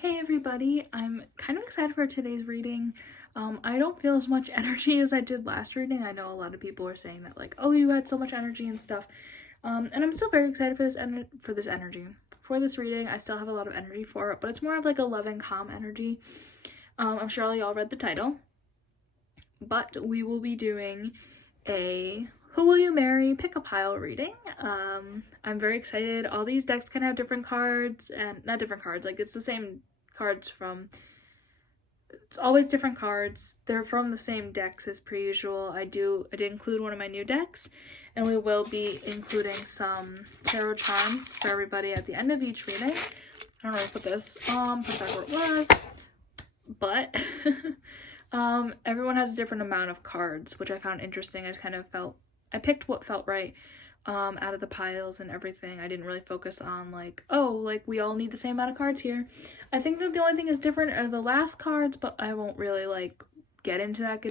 Hey everybody, I'm kind of excited for today's reading. I don't feel as much energy as I did last reading. I know a lot of people are saying that, like, oh, you had so much energy and stuff. And I'm still very excited for this reading. I still have a lot of energy for it, but it's more of like a loving, calm energy. I'm sure y'all read the title, but we will be doing a Who Will You Marry? Pick a Pile reading. I'm very excited. All these decks kind of have different cards, and not different cards, like it's the same cards it's always different cards. They're from the same decks as per usual. I did include one of my new decks, and we will be including some tarot charms for everybody at the end of each reading. I don't know where to put this. Put that where it was. But everyone has a different amount of cards, which I found interesting. I picked what felt right out of the piles and everything. I didn't really focus on like, oh, like we all need the same amount of cards here. I think that the only thing is different are the last cards, but I won't really like get into that.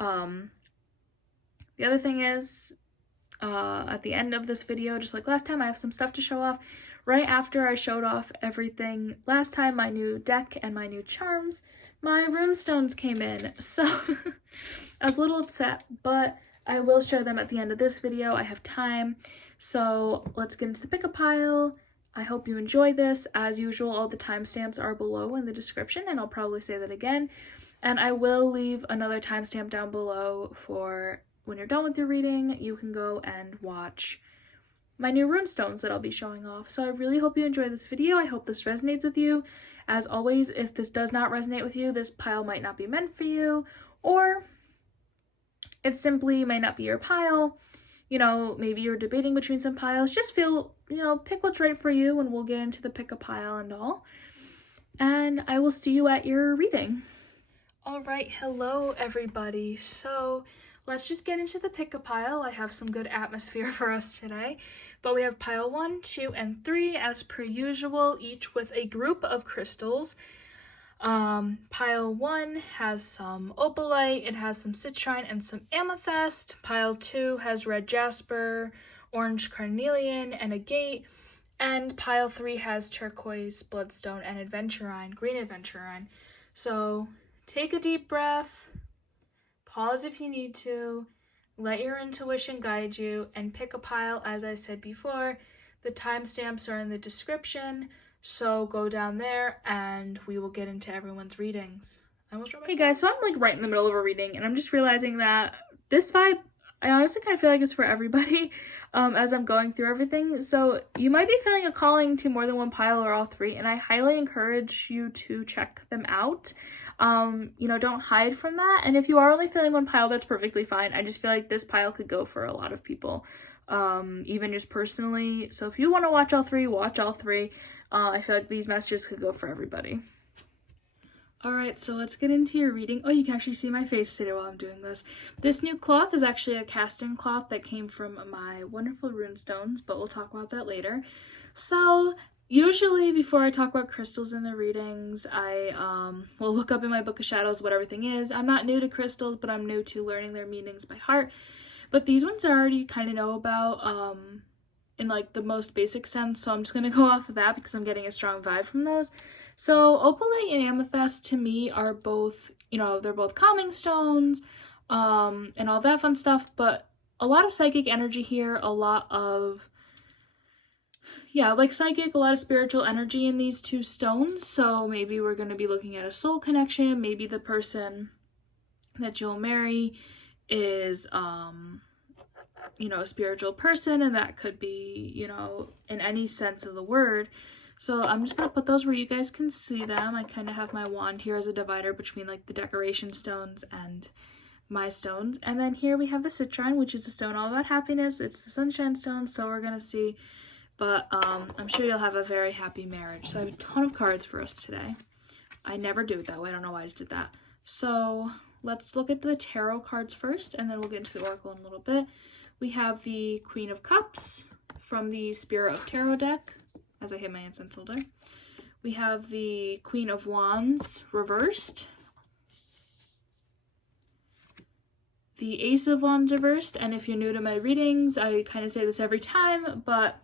The other thing is at the end of this video, just like last time, I have some stuff to show off. Right after I showed off everything last time, my new deck and my new charms, my Rune Stones came in. So I was a little upset, but I will show them at the end of this video. I have time. So let's get into the pick a pile. I hope you enjoy this. As usual, all the timestamps are below in the description, and I'll probably say that again. And I will leave another timestamp down below for when you're done with your reading, you can go and watch my new Rune Stones that I'll be showing off. So I really hope you enjoy this video. I hope this resonates with you. As always, if this does not resonate with you, this pile might not be meant for you, or it simply may not be your pile. You know, maybe you're debating between some piles. Just feel, pick what's right for you, and we'll get into the pick a pile and all. And I will see you at your reading. All right, hello everybody. So let's just get into the pick a pile. I have some good atmosphere for us today. But we have pile 1, 2, and 3 as per usual, each with a group of crystals. Pile 1 has some opalite, it has some citrine and some amethyst. Pile 2 has red jasper, orange carnelian, and agate. And pile 3 has turquoise, bloodstone, and adventurine, green adventurine. So take a deep breath, pause if you need to, let your intuition guide you, and pick a pile. As I said before, the timestamps are in the description. So go down there and we will get into everyone's readings. Hey guys, so I'm like right in the middle of a reading, and I'm just realizing that this vibe, I honestly kind of feel like it's for everybody as I'm going through everything. So you might be feeling a calling to more than one pile or all three, and I highly encourage you to check them out. Don't hide from that. And if you are only feeling one pile, that's perfectly fine. I just feel like this pile could go for a lot of people, even just personally. So if you want to watch all three, watch all three. I feel like these messages could go for everybody. Alright, so let's get into your reading. Oh, you can actually see my face today while I'm doing this. This new cloth is actually a casting cloth that came from my wonderful Rune Stones, but we'll talk about that later. So usually before I talk about crystals in the readings, I will look up in my book of shadows what everything is. I'm not new to crystals, but I'm new to learning their meanings by heart. But these ones I already kind of know about in like the most basic sense, so I'm just going to go off of that because I'm getting a strong vibe from those. So opalite and amethyst to me are both, they're both calming stones and all that fun stuff, but a lot of psychic energy here, a lot of psychic, a lot of spiritual energy in these two stones. So maybe we're going to be looking at a soul connection. Maybe the person that you'll marry is, a spiritual person, and that could be, in any sense of the word. So I'm just going to put those where you guys can see them. I kind of have my wand here as a divider between like the decoration stones and my stones. And then here we have the citrine, which is a stone all about happiness. It's the sunshine stone, so we're going to see. But I'm sure you'll have a very happy marriage. So I have a ton of cards for us today. I never do it that way. I don't know why I just did that. So let's look at the tarot cards first, and then we'll get into the oracle in a little bit. We have the Queen of Cups from the Spirit of Tarot deck, as I hit my incense holder. We have the Queen of Wands reversed. The Ace of Wands reversed, and if you're new to my readings, I kind of say this every time, but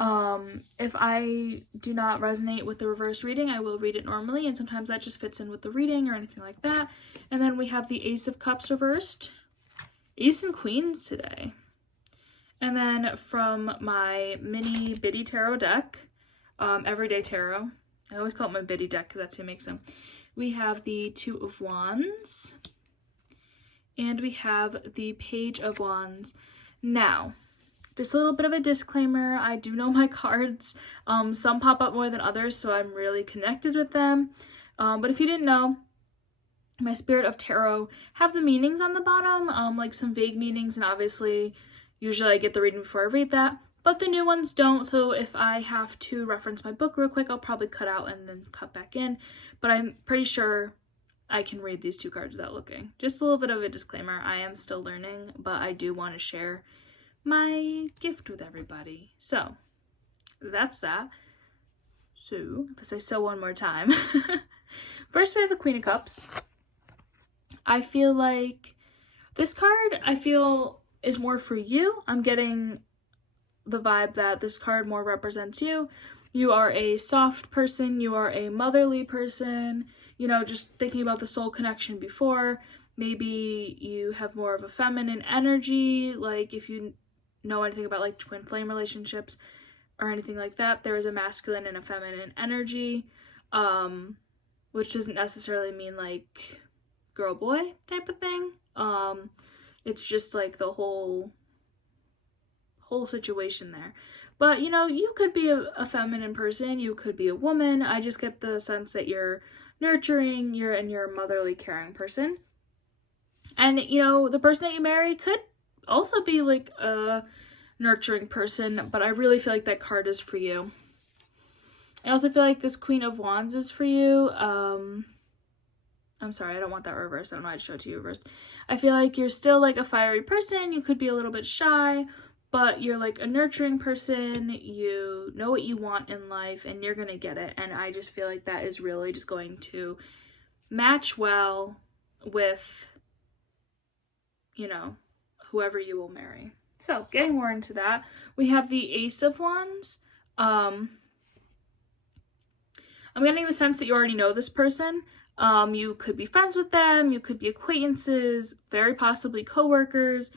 If I do not resonate with the reverse reading, I will read it normally, and sometimes that just fits in with the reading or anything like that. And then we have the Ace of Cups reversed. Ace and Queens today. And then from my mini bitty tarot deck, Everyday Tarot. I always call it my bitty deck because that's who makes them. We have the Two of Wands. And we have the Page of Wands. Now, just a little bit of a disclaimer, I do know my cards. Some pop up more than others, so I'm really connected with them. But if you didn't know, my Spirit of Tarot have the meanings on the bottom, like some vague meanings, and obviously, usually I get the reading before I read that, but the new ones don't, so if I have to reference my book real quick, I'll probably cut out and then cut back in, but I'm pretty sure I can read these two cards without looking. Just a little bit of a disclaimer, I am still learning, but I do want to share my gift with everybody. So that's that. So if I say one more time. First we have the Queen of Cups. I feel like this card is more for you. I'm getting the vibe that this card more represents you. You are a soft person, you are a motherly person, you know, just thinking about the soul connection before. Maybe you have more of a feminine energy, like if you know anything about like twin flame relationships or anything like that, there is a masculine and a feminine energy, which doesn't necessarily mean like girl boy type of thing. It's just like the whole situation there. But you know, you could be a feminine person, you could be a woman. I just get the sense that you're nurturing, you're a motherly, caring person. And you know, the person that you marry could also be like a nurturing person, but I really feel like that card is for you. I also feel like this Queen of Wands is for you. I'm sorry, I don't want that reversed. I don't know why I showed it to you reversed. I feel like you're still like a fiery person. You could be a little bit shy, but you're like a nurturing person. You know what you want in life and you're gonna get it. And I just feel like that is really just going to match well with, you know, whoever you will marry. So getting more into that, we have the Ace of Wands. I'm getting the sense that you already know this person. You could be friends with them, you could be acquaintances, very possibly co-workers,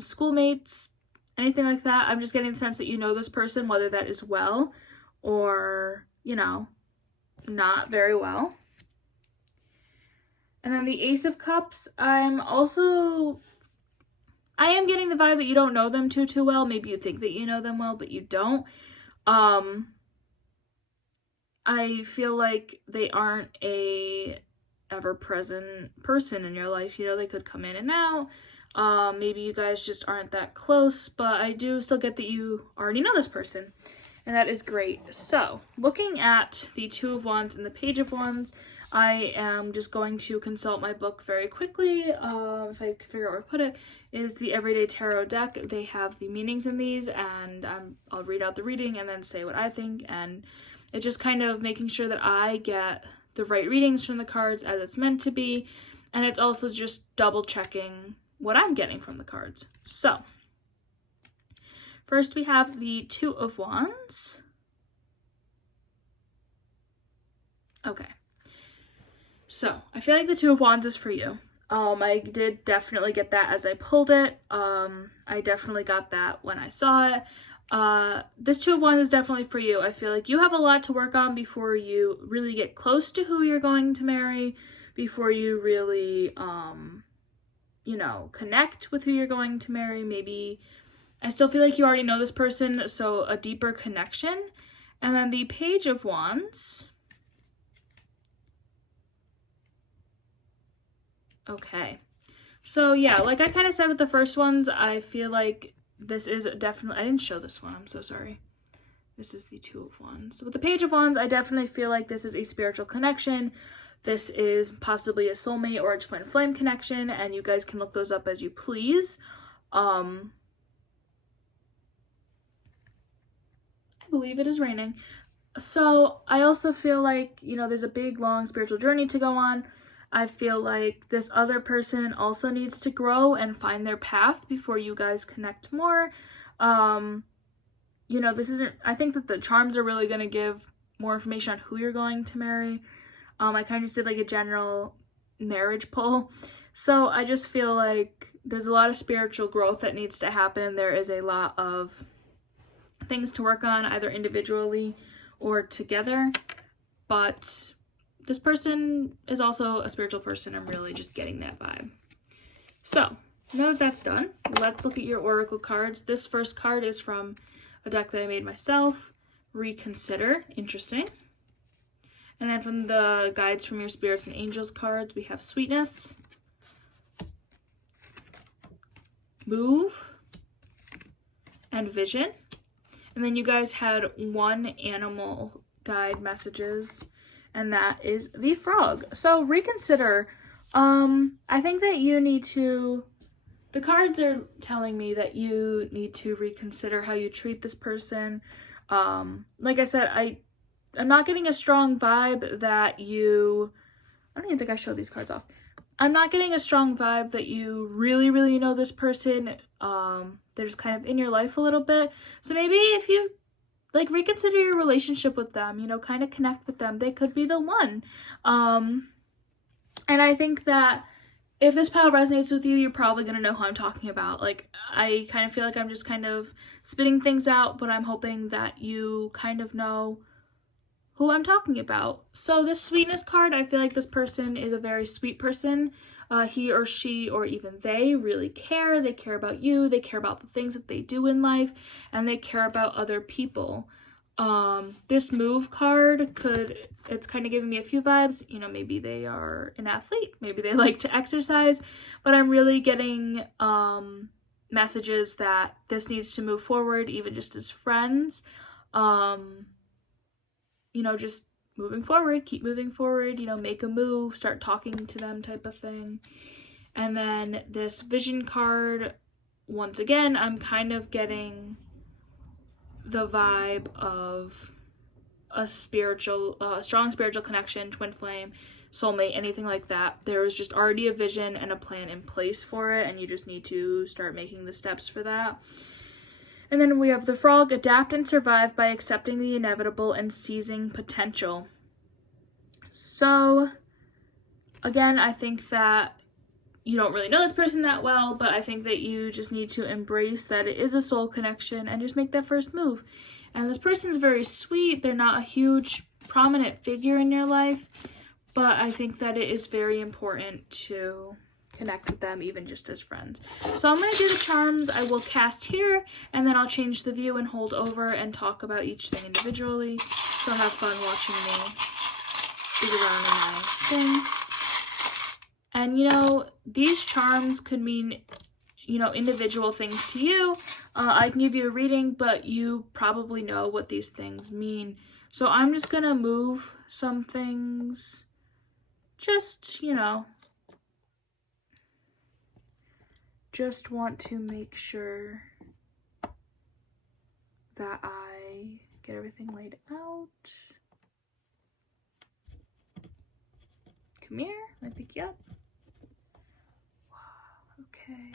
schoolmates, anything like that. I'm just getting the sense that you know this person, whether that is well or, you know, not very well. And then the Ace of Cups, I am getting the vibe that you don't know them too well. Maybe you think that you know them well, but you don't. I feel like they aren't a ever-present person in your life. You know, they could come in and out. Maybe you guys just aren't that close, but I do still get that you already know this person, and that is great. So, looking at the Two of Wands and the Page of Wands, I am just going to consult my book very quickly. If I can figure out where to put it, is the Everyday Tarot deck. They have the meanings in these, and I'll read out the reading and then say what I think, and it's just kind of making sure that I get the right readings from the cards as it's meant to be, and it's also just double checking what I'm getting from the cards. So, first we have the Two of Wands. Okay. So, I feel like the Two of Wands is for you. I did definitely get that as I pulled it. I definitely got that when I saw it. This Two of Wands is definitely for you. I feel like you have a lot to work on before you really get close to who you're going to marry, before you really, you know, connect with who you're going to marry. Maybe, I still feel like you already know this person, so a deeper connection. And then the Page of Wands. Okay. So yeah, like I kind of said with the first ones, I feel like this is definitely, I didn't show this one, I'm so sorry. This is the Two of Wands. So with the Page of Wands, I definitely feel like this is a spiritual connection. This is possibly a soulmate or a twin flame connection, and you guys can look those up as you please. I believe it is raining. So I also feel like, you know, there's a big, long spiritual journey to go on. I feel like this other person also needs to grow and find their path before you guys connect more. you know, this isn't, I think that the charms are really going to give more information on who you're going to marry. I kind of just did like a general marriage poll. So I just feel like there's a lot of spiritual growth that needs to happen. There is a lot of things to work on, either individually or together. But this person is also a spiritual person. I'm really just getting that vibe. So now that that's done, let's look at your oracle cards. This first card is from a deck that I made myself, Reconsider. Interesting. And then from the Guides from Your Spirits and Angels cards, we have Sweetness, Move, and Vision. And then you guys had one animal guide messages, and that is the frog. So reconsider. I think that you need to, the cards are telling me that you need to reconsider how you treat this person. Like I said, I'm not getting a strong vibe that you, I don't even think I showed these cards off. I'm not getting a strong vibe that you really, really know this person. They're just kind of in your life a little bit. So maybe if you like reconsider your relationship with them, you know, kind of connect with them, they could be the one. And I think that if this pile resonates with you, you're probably going to know who I'm talking about. Like, I kind of feel like I'm just kind of spitting things out, but I'm hoping that you kind of know who I'm talking about. So this Sweetness card, I feel like this person is a very sweet person. He or she or even they really care. They care about you. They care about the things that they do in life, and they care about other people. This Move card it's kind of giving me a few vibes. You know, maybe they are an athlete. Maybe they like to exercise. But I'm really getting messages that this needs to move forward, even just as friends. You know, just moving forward, keep moving forward, you know, make a move, start talking to them type of thing. And then this Vision card, once again, I'm kind of getting the vibe of a strong spiritual connection, twin flame, soulmate, anything like that. There is just already a vision and a plan in place for it, and you just need to start making the steps for that. And then we have the Frog, adapt and survive by accepting the inevitable and seizing potential. So, again, I think that you don't really know this person that well, but I think that you just need to embrace that it is a soul connection and just make that first move. And this person's very sweet. They're not a huge, prominent figure in your life, but I think that it is very important to connect with them, even just as friends. So I'm going to do the charms. I will cast here, and then I'll change the view and hold over and talk about each thing individually. So have fun watching me dig around in my thing. And, you know, these charms could mean, you know, individual things to you. I can give you a reading, but you probably know what these things mean. So I'm just going to move some things. Just, you know, just want to make sure that I get everything laid out. Come here, let me pick you up. Wow, okay.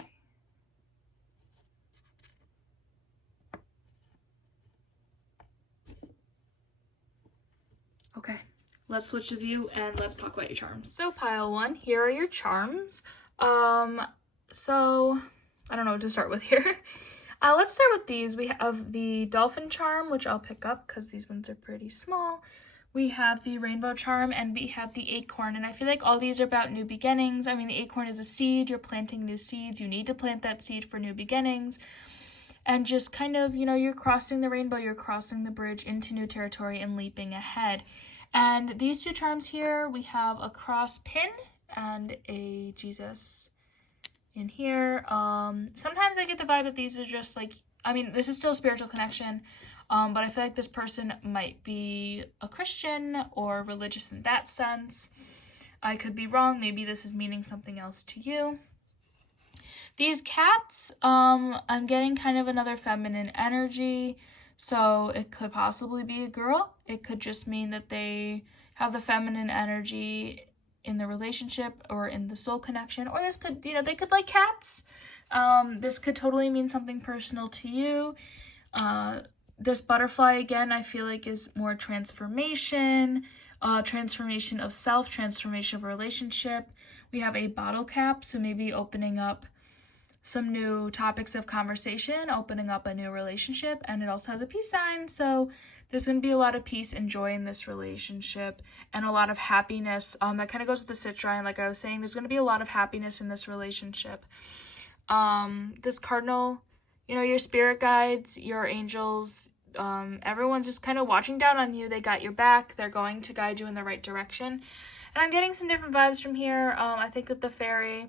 Okay, let's switch the view and let's talk about your charms. So pile one, here are your charms. So I don't know what to start with here. Let's start with these. We have the dolphin charm, which I'll pick up because these ones are pretty small. We have the rainbow charm, and we have the acorn. And I feel like all these are about new beginnings. I mean, the acorn is a seed. You're planting new seeds. You need to plant that seed for new beginnings. And just kind of, you know, you're crossing the rainbow. You're crossing the bridge into new territory and leaping ahead. And these two charms here, we have a cross pin and a Jesus in here. Sometimes I get the vibe that these are just like, I mean, this is still a spiritual connection, but I feel like this person might be a Christian or religious in that sense. I could be wrong. Maybe this is meaning something else to you. These cats, I'm getting kind of another feminine energy. So it could possibly be a girl. It could just mean that they have the feminine energy in the relationship or in the soul connection. Or this could, you know, they could like cats. This could totally mean something personal to you. This butterfly, again, I feel like is more transformation, transformation of self, transformation of a relationship. We have a bottle cap, so maybe opening up some new topics of conversation, opening up a new relationship, and it also has a peace sign, so there's going to be a lot of peace and joy in this relationship and a lot of happiness. That kind of goes with the citrine. Like I was saying, there's going to be a lot of happiness in this relationship. This cardinal, you know, your spirit guides, your angels, everyone's just kind of watching down on you. They got your back. They're going to guide you in the right direction. And I'm getting some different vibes from here. I think that the fairy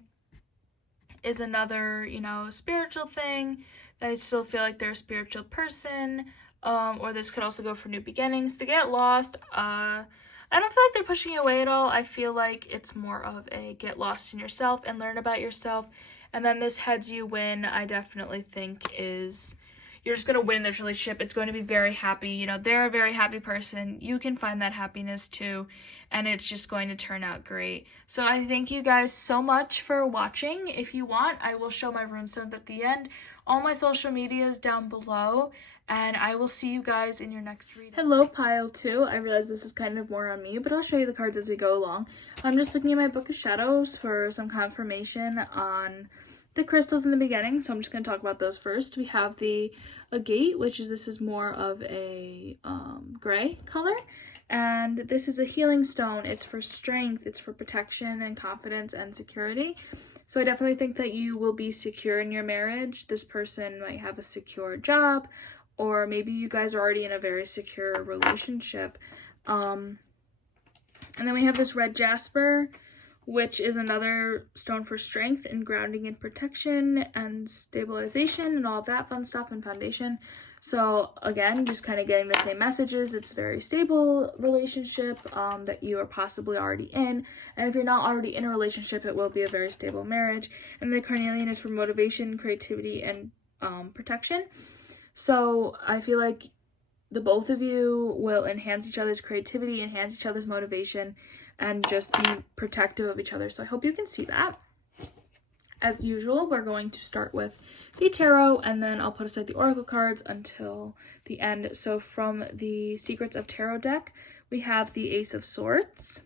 is another, you know, spiritual thing. That I still feel like they're a spiritual person. Or this could also go for new beginnings. To get lost, I don't feel like they're pushing you away at all. I feel like it's more of a get lost in yourself and learn about yourself. And then this heads you win, I definitely think is, you're just going to win this relationship. It's going to be very happy. You know, they're a very happy person. You can find that happiness too. And it's just going to turn out great. So I thank you guys so much for watching. If you want, I will show my rune stones at the end. All my social media is down below. And I will see you guys in your next reading. Hello, pile 2. I realize this is kind of more on me, but I'll show you the cards as we go along. I'm just looking at my Book of Shadows for some confirmation on the crystals in the beginning, so I'm just going to talk about those first. We have the agate, which is, this is more of a gray color, and this is a healing stone. It's for strength, it's for protection and confidence and security. So I definitely think that you will be secure in your marriage. This person might have a secure job, or maybe you guys are already in a very secure relationship. And then we have this red jasper, which is another stone for strength and grounding and protection and stabilization and all of that fun stuff and foundation. So again, just kind of getting the same messages. It's a very stable relationship that you are possibly already in. And if you're not already in a relationship, it will be a very stable marriage. And the carnelian is for motivation, creativity, and protection. So I feel like the both of you will enhance each other's creativity, enhance each other's motivation, and just be protective of each other. So I hope you can see that. As usual, we're going to start with the tarot, and then I'll put aside the oracle cards until the end. So from the Secrets of Tarot deck, we have the Ace of Swords.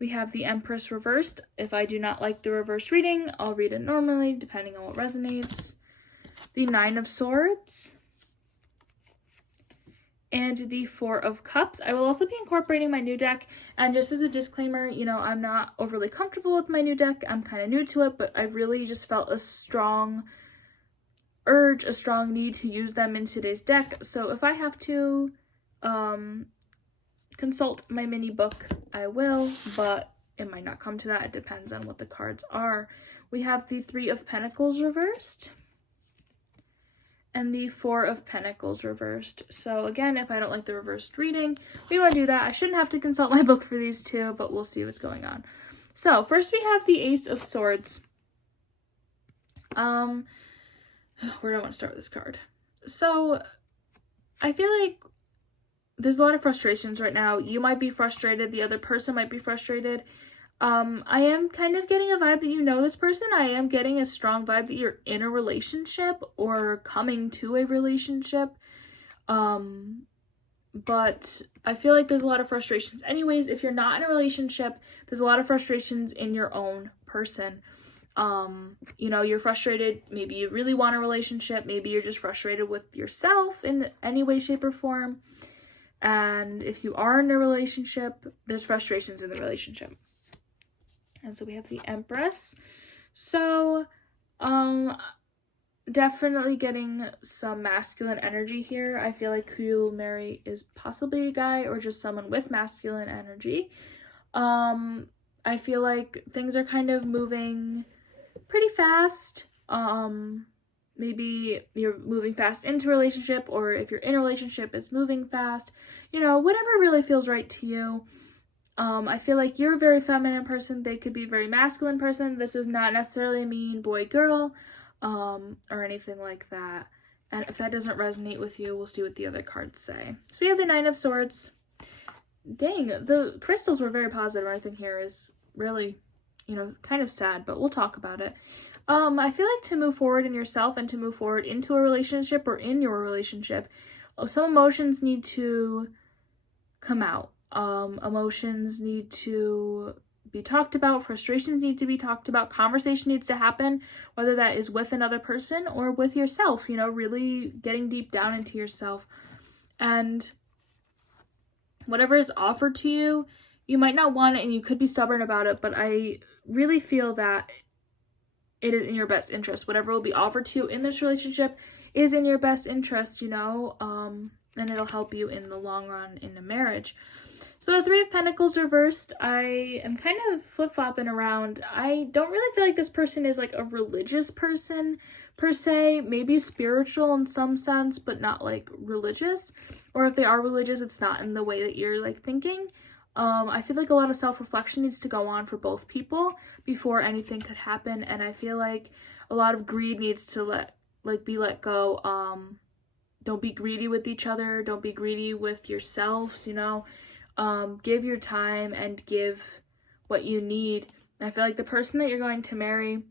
We have the Empress reversed. If I do not like the reverse reading, I'll read it normally, depending on what resonates. The Nine of Swords. And the Four of Cups. I will also be incorporating my new deck, and just as a disclaimer, you know, I'm not overly comfortable with my new deck. I'm kind of new to it, but I really just felt a strong urge, a strong need to use them in today's deck. So if I have to consult my mini book, I will, but it might not come to that. It depends on what the cards are. We have the Three of Pentacles reversed and the Four of Pentacles reversed. So again, if I don't like the reversed reading, we won't do that. I shouldn't have to consult my book for these two, but we'll see what's going on. So first we have the Ace of Swords. Where do I want to start with this card? So I feel like there's a lot of frustrations right now. You might be frustrated. The other person might be frustrated. I am kind of getting a vibe that you know this person. I am getting a strong vibe that you're in a relationship or coming to a relationship. But I feel like there's a lot of frustrations. Anyways, if you're not in a relationship, there's a lot of frustrations in your own person. You know, you're frustrated. Maybe you really want a relationship. Maybe you're just frustrated with yourself in any way, shape, or form. And if you are in a relationship, there's frustrations in the relationship. And so we have the Empress. So, definitely getting some masculine energy here. I feel like who you'll marry is possibly a guy or just someone with masculine energy. I feel like things are kind of moving pretty fast. Maybe you're moving fast into a relationship, or if you're in a relationship, it's moving fast. You know, whatever really feels right to you. I feel like you're a very feminine person. They could be a very masculine person. This does not necessarily mean boy, girl, or anything like that. And if that doesn't resonate with you, we'll see what the other cards say. So we have the Nine of Swords. Dang, the crystals were very positive. Everything here is really, you know, kind of sad, but we'll talk about it. I feel like to move forward in yourself and to move forward into a relationship or in your relationship, some emotions need to come out. Emotions need to be talked about, frustrations need to be talked about, conversation needs to happen, whether that is with another person or with yourself, you know, really getting deep down into yourself. And whatever is offered to you, you might not want it and you could be stubborn about it, but I really feel that it is in your best interest. Whatever will be offered to you in this relationship is in your best interest, you know, and it'll help you in the long run in a marriage. So the Three of Pentacles reversed, I am kind of flip-flopping around. I don't really feel like this person is like a religious person per se, maybe spiritual in some sense, but not like religious. Or if they are religious, it's not in the way that you're like thinking. I feel like a lot of self-reflection needs to go on for both people before anything could happen. And I feel like a lot of greed needs to be let go. Don't be greedy with each other. Don't be greedy with yourselves, you know. Give your time and give what you need. I feel like the person that you're going to marry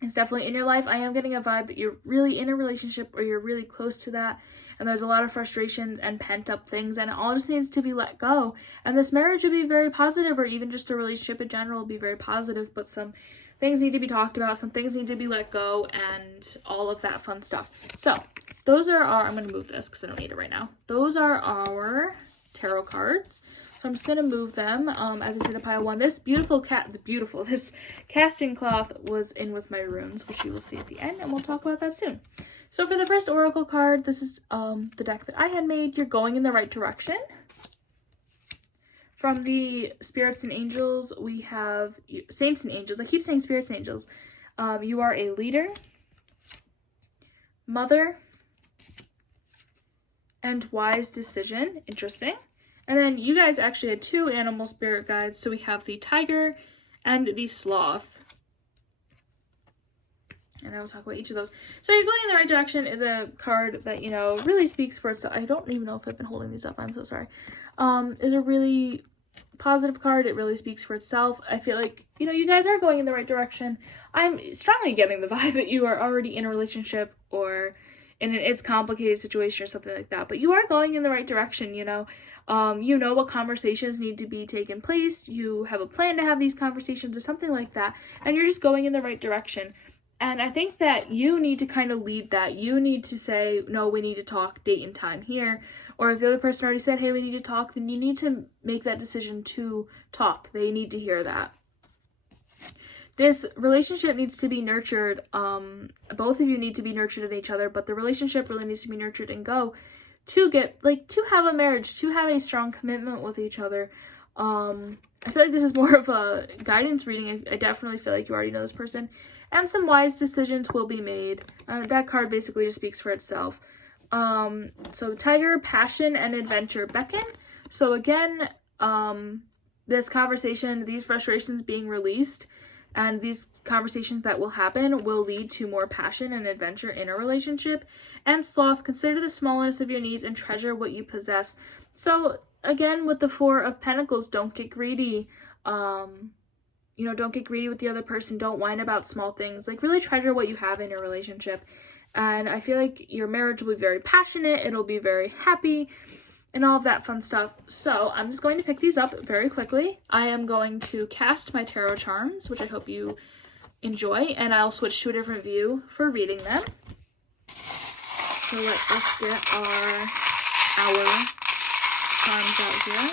is definitely in your life. I am getting a vibe that you're really in a relationship or you're really close to that. And there's a lot of frustrations and pent up things and it all just needs to be let go. And this marriage would be very positive, or even just a relationship in general would be very positive, but some things need to be talked about, some things need to be let go, and all of that fun stuff. So those are our, I'm going to move this because I don't need it right now. Those are our tarot cards. So I'm just going to move them as I say the pile one. This this casting cloth was in with my runes, which you will see at the end, and we'll talk about that soon. So for the first oracle card, this is the deck that I had made. You're going in the right direction. From the spirits and angels, we have saints and angels. I keep saying spirits and angels. You are a leader, mother, and wise decision. Interesting. And then you guys actually had two animal spirit guides. So we have the tiger and the sloth. And I will talk about each of those. So you're going in the right direction is a card that, you know, really speaks for itself. I don't even know if I've been holding these up. I'm so sorry. Is a really positive card. It really speaks for itself. I feel like, you know, you guys are going in the right direction. I'm strongly getting the vibe that you are already in a relationship or in an it's complicated situation or something like that. But you are going in the right direction, you know. You know what conversations need to be taken place. You have a plan to have these conversations or something like that. And you're just going in the right direction. And I think that you need to kind of lead that. You need to say, no, we need to talk, date and time here. Or if the other person already said, hey, we need to talk, then you need to make that decision to talk. They need to hear that. This relationship needs to be nurtured. Both of you need to be nurtured in each other, but the relationship really needs to be nurtured and go to get, to have a marriage, to have a strong commitment with each other. I feel like this is more of a guidance reading. I definitely feel like you already know this person. And some wise decisions will be made. That card basically just speaks for itself. So the tiger, passion, and adventure beckon. So again, this conversation, these frustrations being released, and these conversations that will happen will lead to more passion and adventure in a relationship. And sloth, consider the smallness of your needs and treasure what you possess. So again, with the Four of Pentacles, don't get greedy. You know, don't get greedy with the other person. Don't whine about small things. Like, really treasure what you have in your relationship. And I feel like your marriage will be very passionate. It'll be very happy and all of that fun stuff. So I'm just going to pick these up very quickly. I am going to cast my tarot charms, which I hope you enjoy. And I'll switch to a different view for reading them. So let's get our charms out here.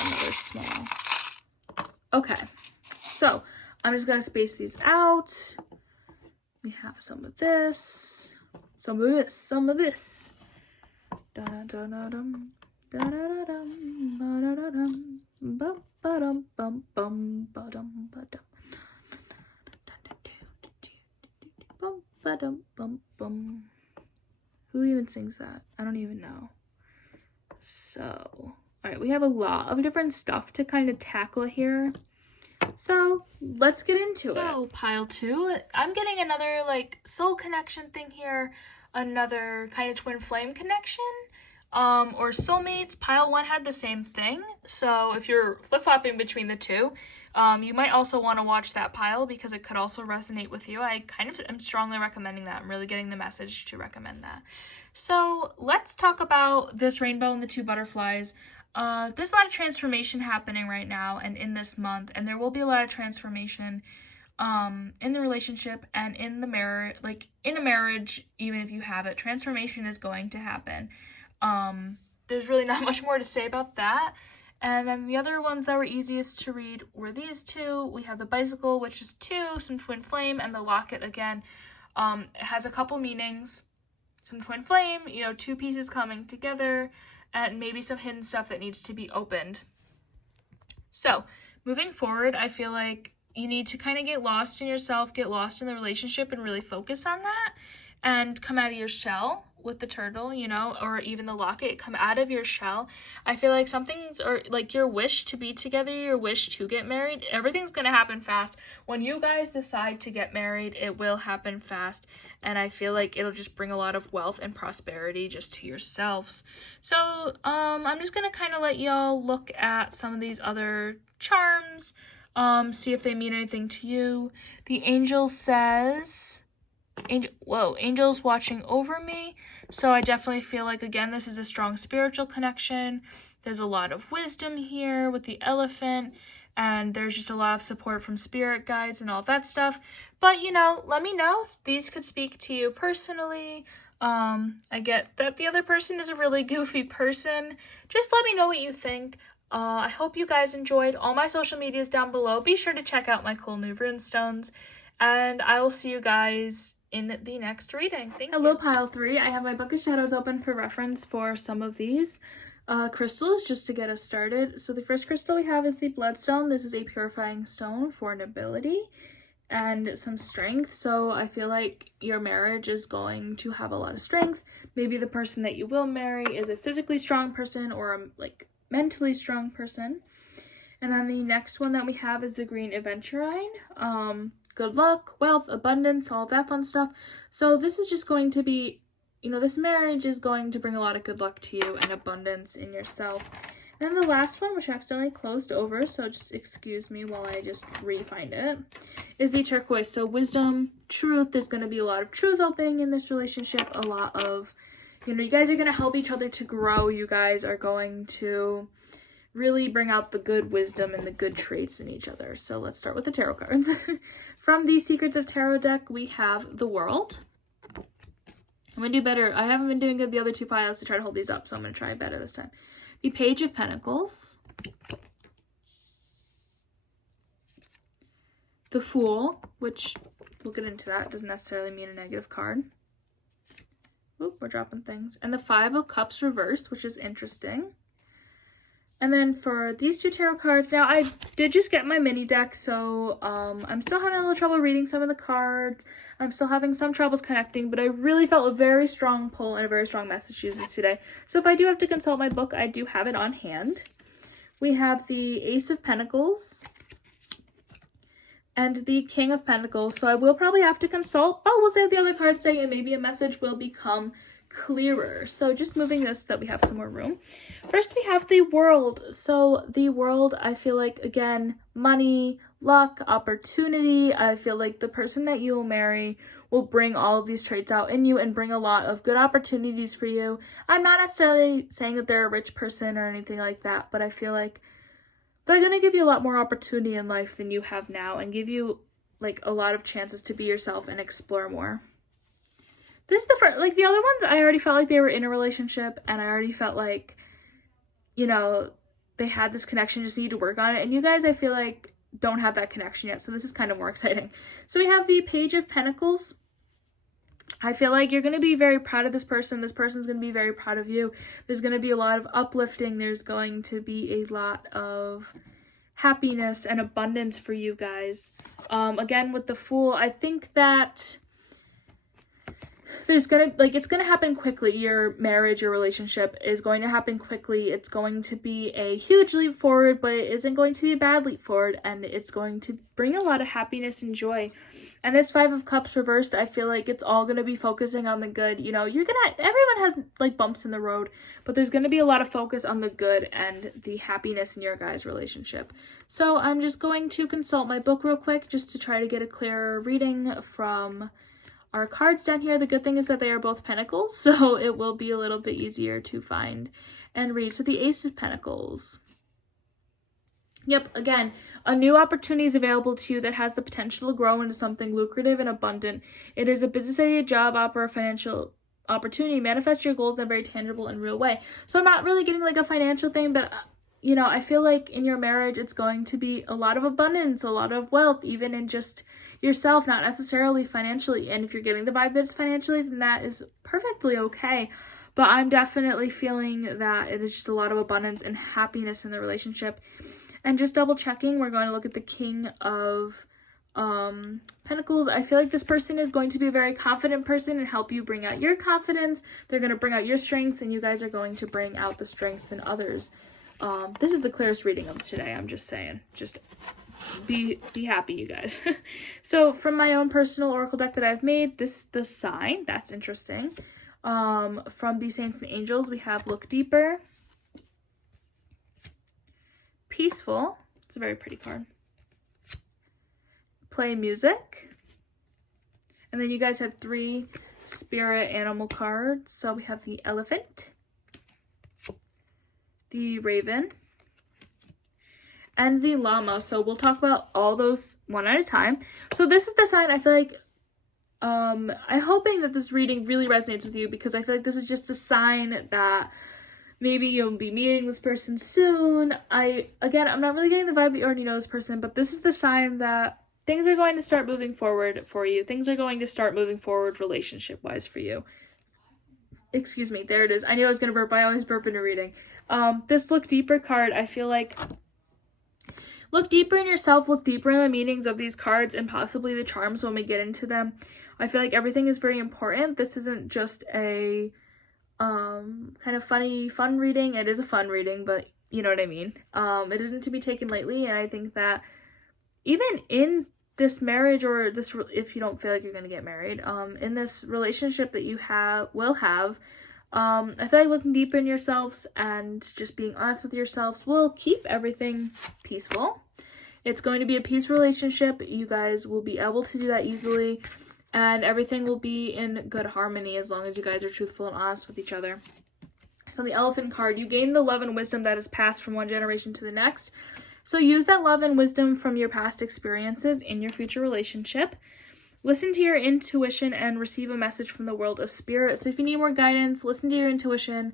Another small. Okay, so I'm just going to space these out. We have some of this, some of this, some of this. Da-da-da-da-dum, da-da-da-dum, ba-da-da-dum, ba-ba-dum, bum, bum, ba-dum, ba-dum. Bum, ba-dum, bum, bum. Who even sings that? I don't even know. So... Alright, we have a lot of different stuff to kind of tackle here. So, let's get into it. So, pile two. I'm getting another, soul connection thing here. Another kind of twin flame connection. or soulmates. Pile 1 had the same thing, so if you're flip-flopping between the two, you might also want to watch that pile because it could also resonate with you. I kind of am strongly recommending that. I'm really getting the message to recommend that. So let's talk about this rainbow and the 2 butterflies. There's a lot of transformation happening right now and in this month, and there will be a lot of transformation in the relationship and in the marriage, like in a marriage, even if you have it, transformation is going to happen. There's really not much more to say about that. And then the other ones that were easiest to read were these 2. We have the bicycle, which is 2, some twin flame, and the locket again. It has a couple meanings. Some twin flame, 2 pieces coming together, and maybe some hidden stuff that needs to be opened. So, moving forward, I feel like you need to kind of get lost in yourself, get lost in the relationship, and really focus on that, and come out of your shell with the turtle, or even the locket, come out of your shell. I feel like something's, or like your wish to be together, your wish to get married, everything's gonna happen fast. When you guys decide to get married, it will happen fast, and I feel like it'll just bring a lot of wealth and prosperity just to yourselves. So, I'm just gonna kind of let y'all look at some of these other charms, see if they mean anything to you. The angel says, angel's watching over me. So I definitely feel like, again, this is a strong spiritual connection. There's a lot of wisdom here with the elephant, and there's just a lot of support from spirit guides and all that stuff. But, let me know. These could speak to you personally. I get that the other person is a really goofy person. Just let me know what you think. I hope you guys enjoyed. All my social media is down below. Be sure to check out my cool new Rune Stones, and I will see you guys in the next reading. Thank you. Hello, pile 3. I have my Book of Shadows open for reference for some of these crystals, just to get us started. So the first crystal we have is the Bloodstone. This is a purifying stone for nobility and some strength. So I feel like your marriage is going to have a lot of strength. Maybe the person that you will marry is a physically strong person or a mentally strong person. And then the next one that we have is the Green Aventurine. Good luck, wealth, abundance, all that fun stuff. So this is just going to be, this marriage is going to bring a lot of good luck to you and abundance in yourself. And then the last one, which I accidentally closed over, so just excuse me while I just re-find it, is the turquoise. So wisdom, truth, there's going to be a lot of truth opening in this relationship, a lot of, you guys are going to help each other to grow. You guys are going to really bring out the good wisdom and the good traits in each other. So let's start with the tarot cards. From the Secrets of Tarot deck, we have the World. I'm going to do better. I haven't been doing good the other 2 piles to try to hold these up, so I'm going to try better this time. The Page of Pentacles. The Fool, which we'll get into that. It doesn't necessarily mean a negative card. Oop, we're dropping things. And the 5 of Cups reversed, which is interesting. And then for these 2 tarot cards, now I did just get my mini deck, so I'm still having a little trouble reading some of the cards. I'm still having some troubles connecting, but I really felt a very strong pull and a very strong message to use this today. So if I do have to consult my book, I do have it on hand. We have the Ace of Pentacles and the King of Pentacles, so I will probably have to consult, but we'll see what the other cards say, and maybe a message will become clearer. So just moving this so that we have some more room. First we have the World. So the World, I feel like, again, money, luck, opportunity. I feel like the person that you will marry will bring all of these traits out in you and bring a lot of good opportunities for you. I'm not necessarily saying that they're a rich person or anything like that, but I feel like they're going to give you a lot more opportunity in life than you have now and give you a lot of chances to be yourself and explore more. This is the first, the other ones, I already felt like they were in a relationship, and I already felt like, they had this connection, just need to work on it. And you guys, I feel like, don't have that connection yet, so this is kind of more exciting. So we have the Page of Pentacles. I feel like you're going to be very proud of this person. This person's going to be very proud of you. There's going to be a lot of uplifting. There's going to be a lot of happiness and abundance for you guys. Again, with the Fool, I think that there's gonna, it's gonna happen quickly. Your marriage, your relationship is going to happen quickly. It's going to be a huge leap forward, but it isn't going to be a bad leap forward, and it's going to bring a lot of happiness and joy. And this Five of Cups reversed, I feel like it's all going to be focusing on the good. You know, everyone has like bumps in the road, but there's going to be a lot of focus on the good and the happiness in your guys' relationship. So I'm just going to consult my book real quick just to try to get a clearer reading from our cards down here. The good thing is that they are both Pentacles, so it will be a little bit easier to find and read. So the Ace of Pentacles. Yep, again, a new opportunity is available to you that has the potential to grow into something lucrative and abundant. It is a business idea, job, opera, financial opportunity. Manifest your goals in a very tangible and real way. So I'm not really getting like a financial thing, but you know, I feel like in your marriage, it's going to be a lot of abundance, a lot of wealth, even in just yourself, not necessarily financially. And if you're getting the vibe that it's financially, then that is perfectly okay. But I'm definitely feeling that it is just a lot of abundance and happiness in the relationship. And just double checking, we're going to look at the King of Pentacles. I feel like this person is going to be a very confident person and help you bring out your confidence. They're going to bring out your strengths, and you guys are going to bring out the strengths in others. This is the clearest reading of today, I'm just saying. Just be happy, you guys. So from my own personal oracle deck that I've made, this is the sign. That's interesting. From the Saints and Angels, we have Look Deeper, Peaceful. It's a very pretty card. Play Music. And then you guys had 3 spirit animal cards. So we have the Elephant, the Raven, and the Llama. So we'll talk about all those one at a time. So this is the sign. I feel like I'm hoping that this reading really resonates with you, because I feel like this is just a sign that maybe you'll be meeting this person soon. I'm not really getting the vibe that you already know this person, but this is the sign that things are going to start moving forward for you. Things are going to start moving forward relationship-wise for you. Excuse me, there it is. I knew I was going to burp. I always burp in a reading. This Look Deeper card, I feel like look deeper in yourself, look deeper in the meanings of these cards and possibly the charms when we get into them. I feel like everything is very important. This isn't just a kind of fun reading. It is a fun reading, but you know what I mean. It isn't to be taken lightly, and I think that even in this marriage, or this, if you don't feel like you're going to get married, in this relationship that you will have, I feel like looking deeper in yourselves and just being honest with yourselves will keep everything peaceful. It's going to be a peaceful relationship. You guys will be able to do that easily, and everything will be in good harmony as long as you guys are truthful and honest with each other. So the Elephant card, you gain the love and wisdom that is passed from one generation to the next. So use that love and wisdom from your past experiences in your future relationship. Listen to your intuition and receive a message from the world of spirit. So if you need more guidance, listen to your intuition.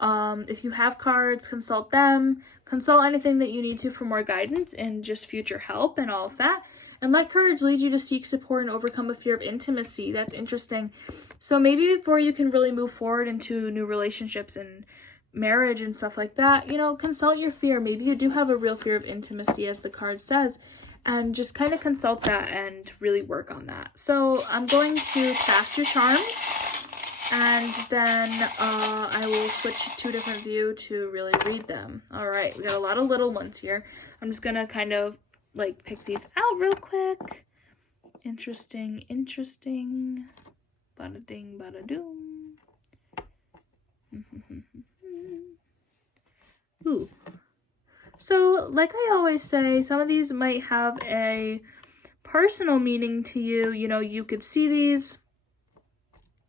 If you have cards, consult them. Consult anything that you need to for more guidance and just future help and all of that. And let courage lead you to seek support and overcome a fear of intimacy. That's interesting. So maybe before you can really move forward into new relationships and marriage and stuff like that, you know, consult your fear. Maybe you do have a real fear of intimacy, as the card says, and just kind of consult that and really work on that. So I'm going to cast your charms, and then I will switch to a different view to really read them. All right, we got a lot of little ones here. I'm just gonna kind of like pick these out real quick. Interesting. Bada ding, bada doom. Ooh. So, like I always say, some of these might have a personal meaning to you. You know, you could see these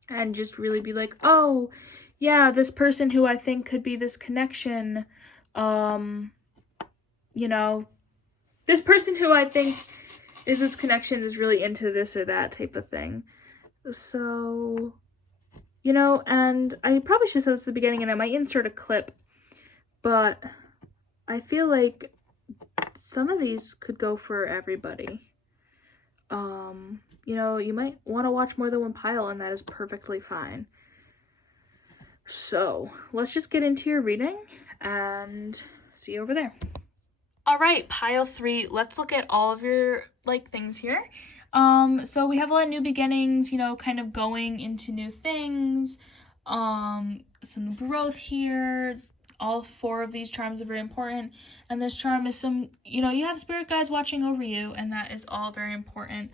and just really be like, oh, yeah, this person who I think could be this connection, you know, this person who I think is this connection is really into this or that type of thing. So, you know, and I probably should have said this at the beginning, and I might insert a clip, but I feel like some of these could go for everybody. You know, you might want to watch more than one pile, and that is perfectly fine. So, let's just get into your reading and see you over there. All right, pile 3, let's look at all of your, like, things here. So we have a lot of new beginnings, you know, kind of going into new things, some growth here. All 4 of these charms are very important, and this charm is some, you know, you have spirit guides watching over you, and that is all very important.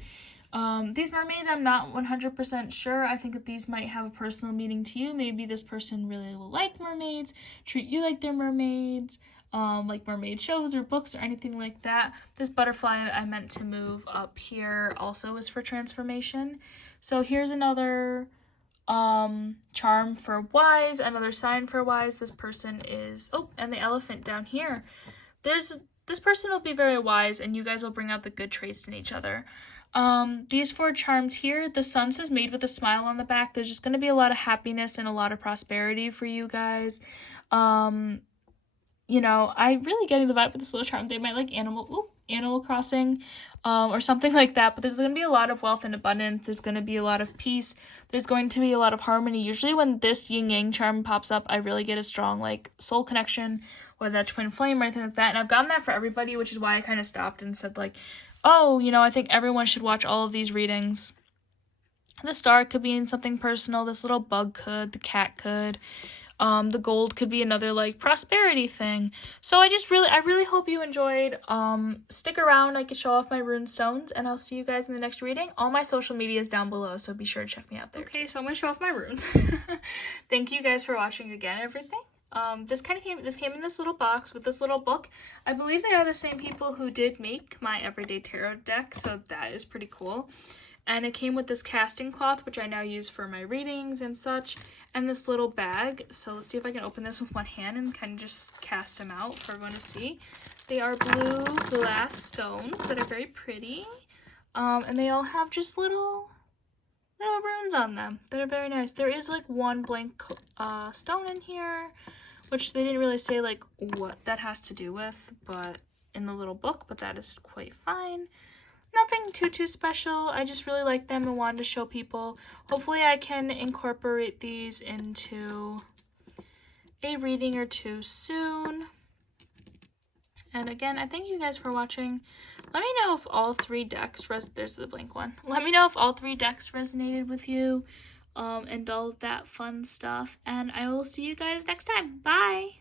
These mermaids, I'm not 100% sure. I think that these might have a personal meaning to you. Maybe this person really will like mermaids, treat you like they're mermaids, like mermaid shows or books or anything like that. This butterfly I meant to move up here also is for transformation. So here's another charm for wise, another sign for wise. This person is, oh, and the elephant down here. This person will be very wise, and you guys will bring out the good traits in each other. These 4 charms here, the sun says made with a smile on the back. There's just going to be a lot of happiness and a lot of prosperity for you guys. You know, I'm really getting the vibe with this little charm. They might like Animal Crossing, or something like that. But there's going to be a lot of wealth and abundance. There's going to be a lot of peace. There's going to be a lot of harmony. Usually when this yin yang charm pops up, I really get a strong like soul connection, whether that's twin flame or anything like that. And I've gotten that for everybody, which is why I kind of stopped and said like, oh, you know, I think everyone should watch all of these readings. The star could be in something personal. This little bug could. The cat could. The gold could be another like prosperity thing. So I really hope you enjoyed. Stick around. I could show off my Rune Stones, and I'll see you guys in the next reading. All my social media is down below, so be sure to check me out there. Okay, so I'm gonna show off my runes. Thank you guys for watching again. Everything. This came in this little box with this little book. I believe they are the same people who did make my Everyday Tarot deck, so that is pretty cool. And it came with this casting cloth, which I now use for my readings and such, and this little bag. So let's see if I can open this with one hand and kind of just cast them out for everyone to see. They are blue glass stones that are very pretty, and they all have just little runes on them that are very nice. There is like one blank stone in here, which they didn't really say like what that has to do with, but in the little book, but that is quite fine. Nothing too special. I just really like them and wanted to show people. Hopefully I can incorporate these into a reading or two soon. And again, I thank you guys for watching. Let me know if all 3 decks, there's the blank one. Let me know if all 3 decks resonated with you, and all of that fun stuff. And I will see you guys next time. Bye!